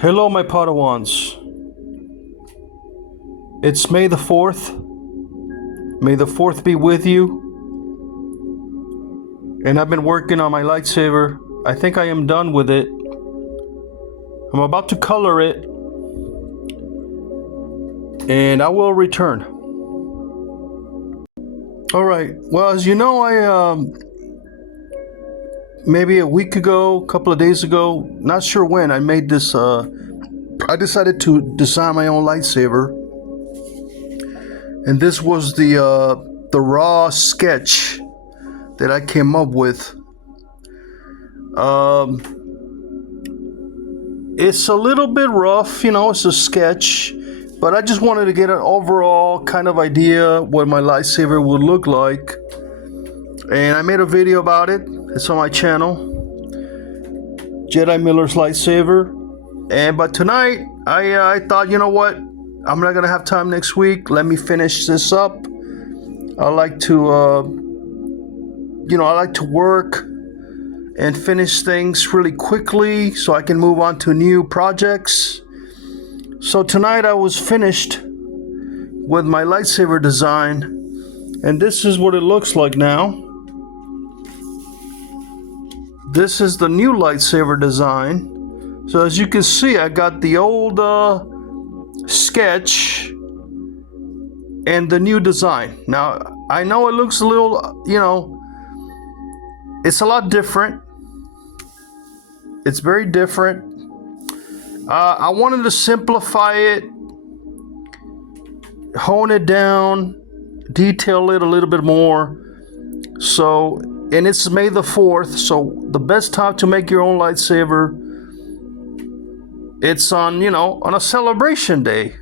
Hello, my Padawans. It's May the 4th. May the 4th be with you. And I've been working on my lightsaber. I think I am done with it. I'm about to color it. And I will return. Alright, well, as you know, I maybe a week ago, a couple of days ago, not sure when, I made this, I decided to design my own lightsaber. And this was the raw sketch that I came up with. It's a little bit rough, you know, it's a sketch. But I just wanted to get an overall kind of idea what my lightsaber would look like. And I made a video about it. It's on my channel, Jedimiller's lightsaber. But tonight, I thought, you know what? I'm not gonna have time next week. Let me finish this up. I like to, I like to work and finish things really quickly so I can move on to new projects. So tonight I was finished with my lightsaber design, and this is what it looks like now. This is the new lightsaber design. So as you can see, I got the old sketch and the new design. Now, I know it looks a little, it's a lot different. It's very different. I wanted to simplify it, hone it down, detail it a little bit more. So, and it's May the 4th, so the best time to make your own lightsaber, it's on, on a celebration day.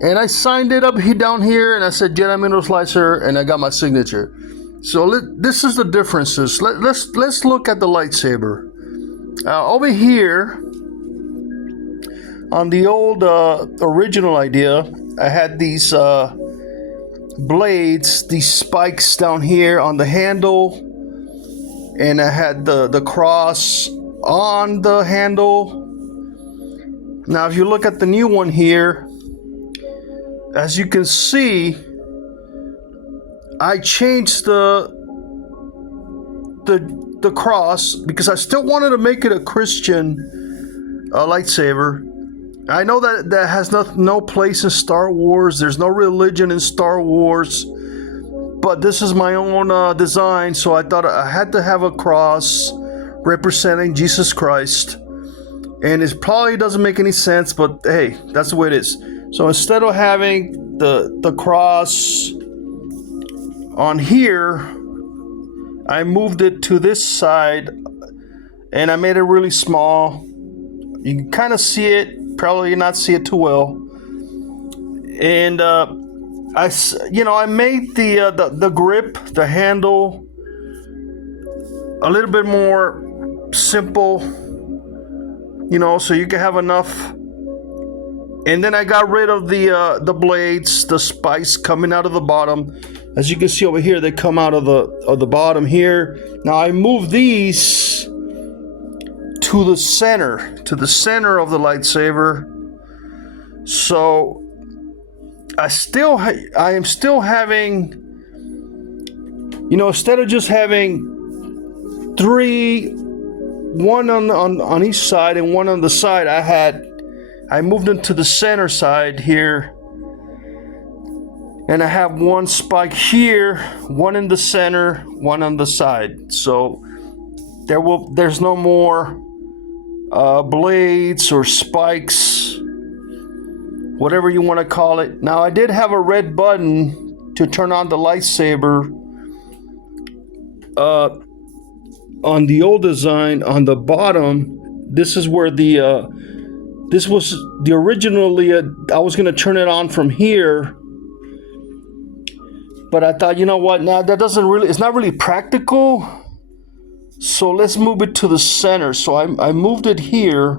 And I signed it up down here, and I said Jedimiller's lightsaber, and I got my signature. So this is the differences. Let's look at the lightsaber. Over here, on the old original idea, I had these blades, these spikes down here on the handle, and I had the cross on the handle. Now, if you look at the new one here, as you can see, I changed the cross because I still wanted to make it a Christian lightsaber. I know that has no place in Star Wars. There's no religion in Star Wars. But this is my own design, so I thought I had to have a cross representing Jesus Christ. And it probably doesn't make any sense, but hey, that's the way it is. So instead of having the cross on here, I moved it to this side, and I made it really small. You can kind of see it, probably not see it too well. And I made the grip, the handle, a little bit more simple, so you can have enough. And then I got rid of the blades, the spikes coming out of the bottom. As you can see over here, they come out of the bottom here. Now I moved these to the center of the lightsaber. So I am still having, instead of just having three, one on each side and one on the side, I moved into the center side here. And I have one spike here, one in the center, one on the side. So there's no more blades or spikes, whatever you want to call it. Now, I did have a red button to turn on the lightsaber on the old design. On the bottom, this is where this was the originally, I was going to turn it on from here. But I thought, you know what, now it's not really practical. So let's move it to the center. So I moved it here.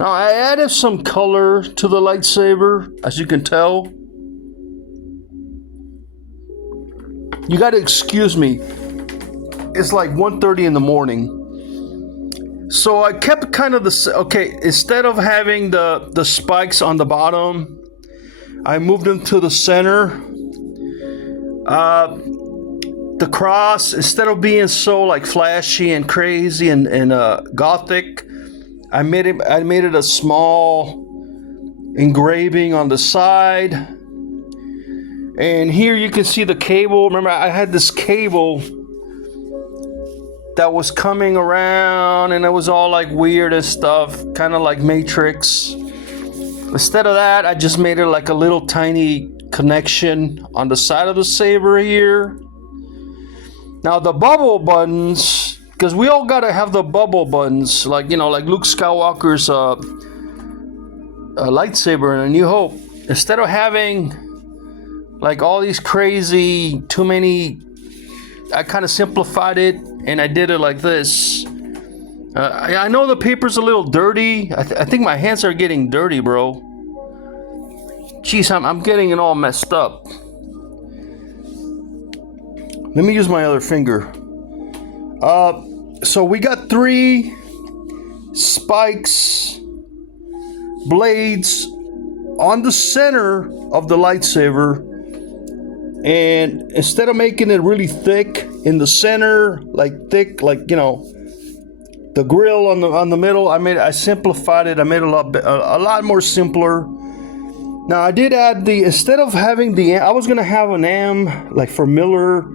Now I added some color to the lightsaber, as you can tell. You gotta excuse me. it's like 1:30 in the morning. So I kept kind of instead of having the spikes on the bottom, I moved them to the center. The cross, instead of being so like flashy and crazy and gothic, I made it a small engraving on the side. And here you can see the cable. Remember, I had this cable that was coming around and it was all like weird and stuff, kind of like Matrix. Instead of that, I just made it like a little tiny connection on the side of the saber here. Now the bubble buttons, because we all gotta have the bubble buttons, like, you know, like Luke Skywalker's lightsaber in A New Hope. Instead of having like all these crazy, too many, I kind of simplified it and I did it like this. I know the paper's a little dirty. I think my hands are getting dirty, bro. Jeez, I'm getting it all messed up. Let me use my other finger. So we got 3 spikes, blades on the center of the lightsaber. And instead of making it really thick in the center, like thick, like, you know, the grill on the middle, I simplified it. I made it a lot more simpler. Now I did add instead of having I was gonna have an M like for Miller,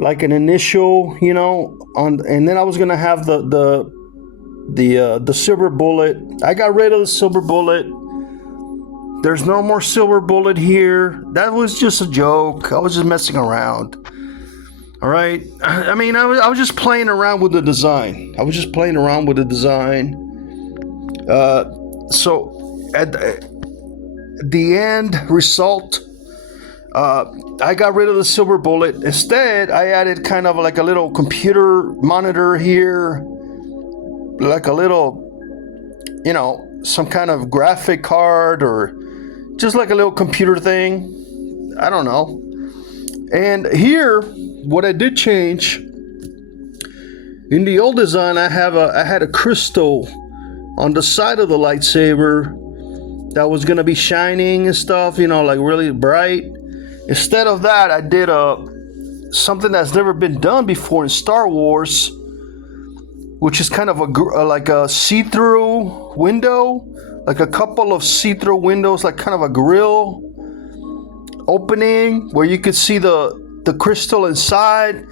like an initial, you know, and then I was gonna have the silver bullet. I got rid of the silver bullet. There's no more silver bullet here. That was just a joke. I was just messing around. All right. I mean, I was just playing around with the design. So at the end result, I got rid of the silver bullet. Instead, I added kind of like a little computer monitor here, like a little, you know, some kind of graphic card or just like a little computer thing. I don't know. And here, what I did change, in the old design, I had a crystal on the side of the lightsaber that was gonna be shining and stuff, you know, like really bright. Instead of that, I did something that's never been done before in Star Wars, which is kind of like a see-through window, like a couple of see-through windows, like kind of a grill opening where you could see the crystal inside.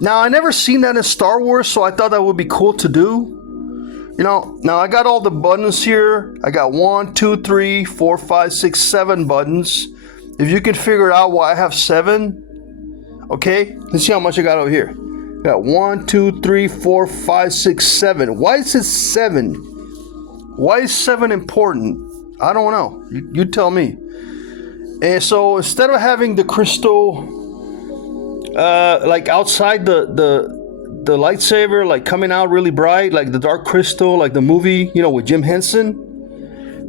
Now, I never seen that in Star Wars, so I thought that would be cool to do. You know, now I got all the buttons here. I got 1, 2, 3, 4, 5, 6, 7 buttons. If you can figure out why I have 7, okay, let's see how much I got over here. I got 1, 2, 3, 4, 5, 6, 7. Why is it 7? Why is 7 important? I don't know. You tell me. And so instead of having the crystal like outside the lightsaber, like coming out really bright, like the Dark Crystal, like the movie, you know, with Jim Henson,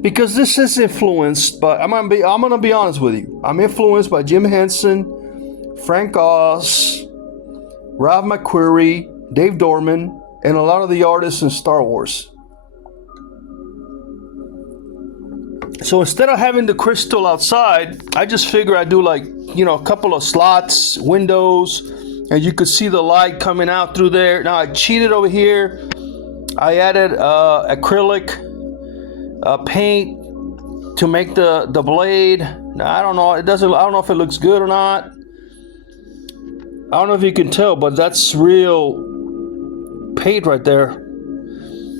because this is influenced by, I'm gonna be honest with you, I'm influenced by Jim Henson, Frank Oz, Rob McQuarrie, Dave Dorman, and a lot of the artists in Star Wars. So instead of having the crystal outside, I just figure I do like, you know, a couple of slots, windows, and you could see the light coming out through there. Now I cheated over here. I added acrylic paint to make the blade. Now I don't know. I don't know if it looks good or not. I don't know if you can tell, but that's real paint right there.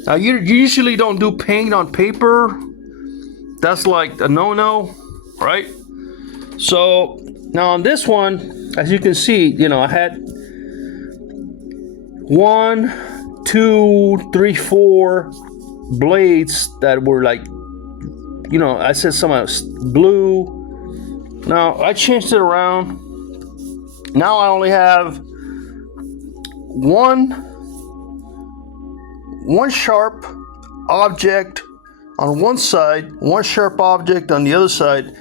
Now you usually don't do paint on paper. That's like a no-no, right? So now on this one, as you can see, you know, I had 1, 2, 3, 4 blades that were like, you know, I said some blue. Now I changed it around. Now I only have one sharp object on one side, one sharp object on the other side,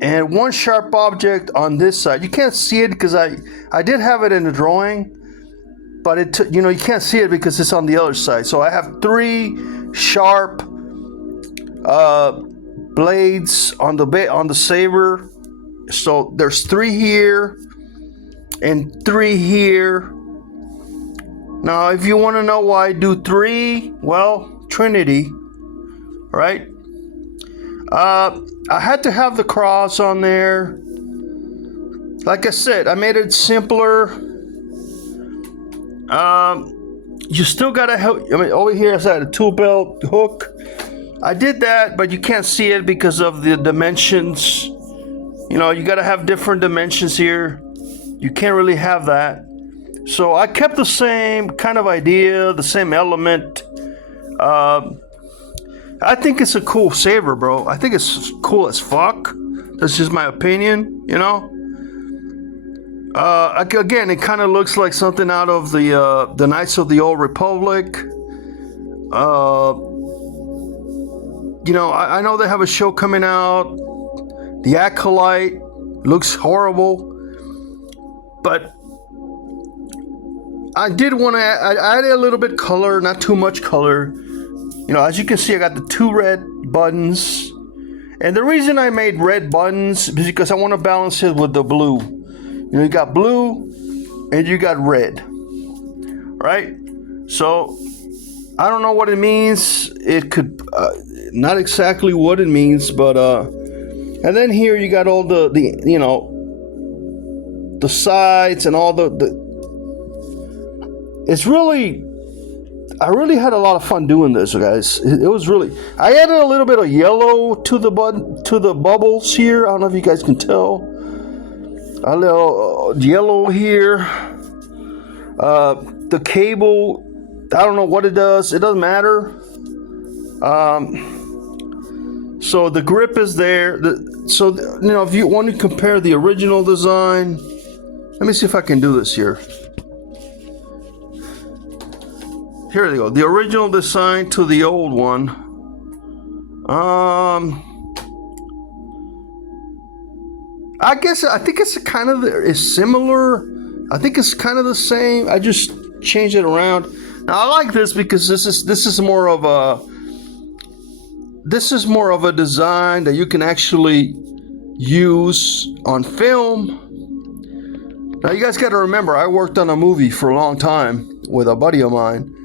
and one sharp object on this side. You can't see it because I did have it in the drawing, but you can't see it because it's on the other side. So I have 3 sharp blades on the saber. So there's 3 here and 3 here. Now, if you want to know why I do 3, well, Trinity, right? I had to have the cross on there. Like I said, I made it simpler. You still gotta help. I mean, over here I had a tool belt hook. I did that, but you can't see it because of the dimensions. You gotta have different dimensions here. You can't really have that. So I kept the same kind of idea, the same element. I think it's a cool saber, bro. I think it's cool as fuck. That's just my opinion, Again, it kind of looks like something out of the Knights of the Old Republic. I know they have a show coming out. The Acolyte looks horrible, but I did want to add a little bit color, not too much color. As you can see, I got the 2 red buttons. And the reason I made red buttons is because I want to balance it with the blue. You got blue and you got red. Right? So, I don't know what it means. It could, not exactly what it means, but, and then here you got all the sides and all it's really, I really had a lot of fun doing this, guys. It was really. I added a little bit of yellow to the bubbles here. I don't know if you guys can tell. A little yellow here. The cable, I don't know what it does. It doesn't matter. So the grip is there. If you want to compare the original design, let me see if I can do this here. Here they go. The original design to the old one. I think it's kind of is similar. I think it's kind of the same. I just changed it around. Now I like this because this is more of a design that you can actually use on film. Now you guys got to remember, I worked on a movie for a long time with a buddy of mine.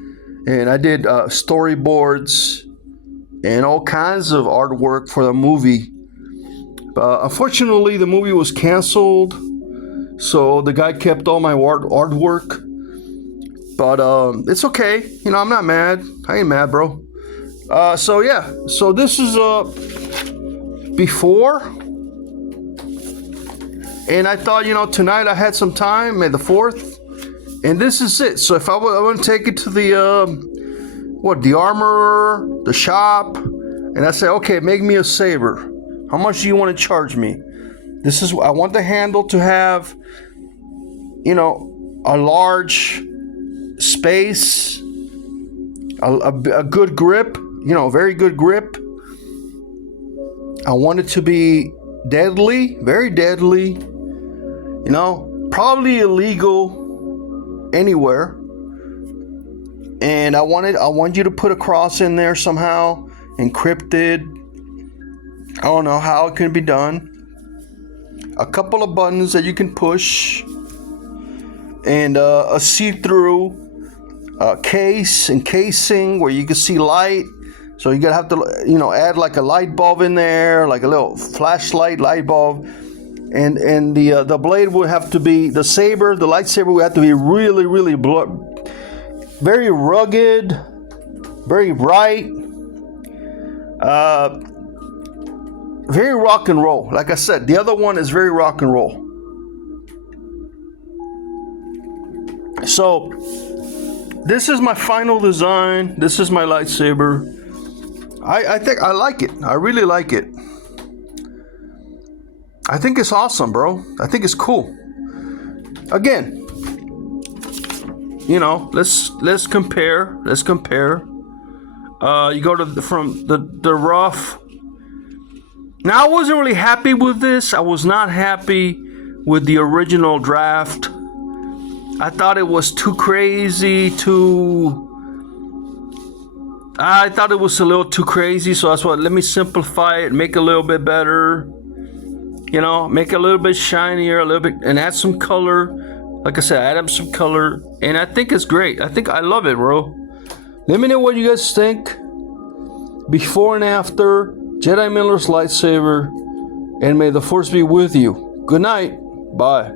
And I did storyboards and all kinds of artwork for the movie. Unfortunately, the movie was canceled, so the guy kept all my artwork. But it's okay. I'm not mad. I ain't mad, bro. So this is before. And I thought, tonight I had some time, May the 4th. And this is it. So if I want to take it to the armorer, the shop, and I say, okay, make me a saber. How much do you want to charge me? I want the handle to have, a large space, a good grip, very good grip. I want it to be deadly, very deadly, probably illegal anywhere. And I want you to put a cross in there somehow, encrypted. I don't know how it can be done. A couple of buttons that you can push, and a see-through case and casing where you can see light. So you're gonna have to, add like a light bulb in there, like a little flashlight light bulb. And the blade would have to be, the lightsaber would have to be really, really very rugged, very bright, very rock and roll. Like I said, the other one is very rock and roll. So this is my final design. This is my lightsaber. I think I like it. I really like it. I think it's awesome, bro. I think it's cool. Again, let's compare. Let's compare. You go from the rough. Now, I wasn't really happy with this. I was not happy with the original draft. I thought it was too crazy, I thought it was a little too crazy, so that's why let me simplify it, make it a little bit better. You know, make it a little bit shinier, a little bit, and add some color. Like I said, add some color, and I think it's great. I love it, bro. Let me know what you guys think. Before and after Jedimiller's lightsaber, and may the Force be with you. Good night. Bye.